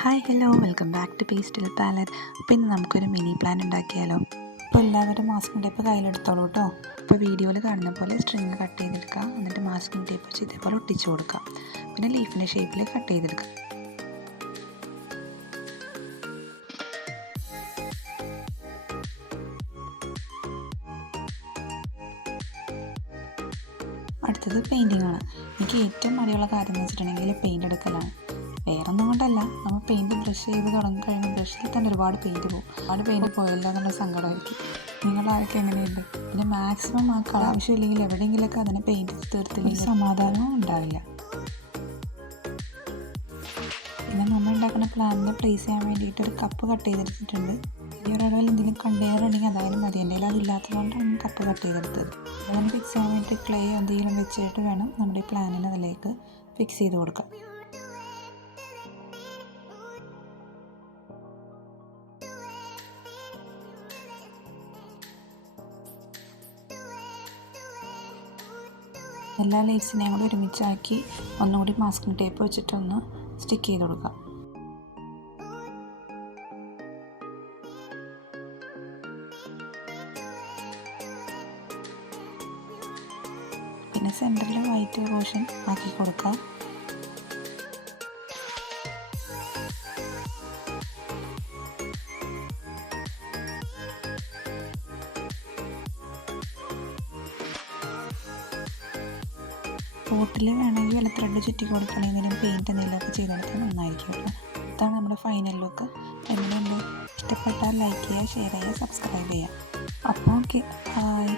Hi hello welcome back to pastel palette. അപ്പോൾ ഇന്ന് നമുക്കൊരു മിനി പ്ലാൻ ഉണ്ടാക്കിയാലോ. അപ്പോൾ എല്ലാവരും മാസ്കിംഗ് ടേപ്പ് കയ്യിലെടുത്തോളൂ കേട്ടോ. ഇപ്പോൾ വീഡിയോയിൽ കാണുന്ന പോലെ സ്ട്രിങ് കട്ട് ചെയ്തെടുക്കുക, എന്നിട്ട് മാസ്കിംഗ് ടേപ്പ് വെച്ച് ഇതേപോലെ ഒട്ടിച്ച് കൊടുക്കുക. പിന്നെ ലീഫിൻ്റെ ഷേപ്പിൽ കട്ട് ചെയ്തെടുക്കുക. അടുത്തത് പെയിൻറ്റിംഗ് ആണ്. എനിക്ക് ഏറ്റവും മടിയുള്ള കാര്യം എന്ന് വെച്ചിട്ടുണ്ടെങ്കിൽ പെയിൻ്റ് എടുക്കലാണ്. വേറെ ഒന്നും കൊണ്ടല്ല, നമ്മൾ പെയിൻറ്റ് ബ്രഷ് ചെയ്ത് തുടങ്ങി കഴിയുമ്പോൾ ബ്രഷിൽ തന്നെ ഒരുപാട് പെയിൻറ്റ് പോകും. ഒരുപാട് പെയിൻറ്റ് പോയല്ലോ എന്നുള്ള സങ്കടമായിരിക്കും. നിങ്ങളാരൊക്കെ എങ്ങനെയുണ്ട്? പിന്നെ മാക്സിമം ആ കളർ ആവശ്യമില്ലെങ്കിൽ എവിടെയെങ്കിലുമൊക്കെ അതിനെ പെയിൻറ്റ് തീർത്തില്ലെങ്കിൽ സമാധാനവും ഉണ്ടാവില്ല. പിന്നെ നമ്മൾ ഉണ്ടാക്കുന്ന പ്ലാനിനെ പ്ലേസ് ചെയ്യാൻ വേണ്ടിയിട്ട് ഒരു കപ്പ് കട്ട് ചെയ്തെടുത്തിട്ടുണ്ട്. ഈ ഒരളവിൽ എന്തെങ്കിലും കണ്ടെയ്നർ ഉണ്ടെങ്കിൽ അതായാലും മതി. എൻ്റെ കയ്യിൽ അതില്ലാത്തതുകൊണ്ടാണ് കപ്പ് കട്ട് ചെയ്തെടുത്തത്. അതൊന്ന് ഫിക്സ് ചെയ്യാൻ വേണ്ടിയിട്ട് ക്ലേ എന്തെങ്കിലും വെച്ചിട്ട് വേണം നമ്മുടെ ഈ പ്ലാനിനെ അതിലേക്ക് ഫിക്സ് ചെയ്ത് കൊടുക്കാം. എല്ലാ ലൈറ്റ്സിനെയും കൂടി ഒരുമിച്ചാക്കി ഒന്നുകൂടി മാസ്കിംഗ് ടേപ്പ് വെച്ചിട്ടൊന്ന് സ്റ്റിക്ക് ചെയ്ത് കൊടുക്കാം. പിന്നെ സെൻറ്ററിൽ വൈറ്റ് പോർഷൻ ആക്കി കൊടുക്കാം. പോട്ടിൽ വേണമെങ്കിൽ വല്ല ത്രെഡ് ചുറ്റി കൊടുക്കണമെങ്കിലും പെയിൻറ്റ് എന്തെങ്കിലുമൊക്കെ ചെയ്തെടുത്താൽ നന്നായിരിക്കും കേട്ടോ. ഇതാണ് നമ്മുടെ ഫൈനൽ ലുക്ക്. എങ്ങനെയുണ്ട്? ഇഷ്ടപ്പെട്ടാൽ ലൈക്ക് ചെയ്യുക, ഷെയർ ചെയ്യുക, സബ്സ്ക്രൈബ് ചെയ്യുക. അപ്പോൾ ഓക്കെ, ബൈ.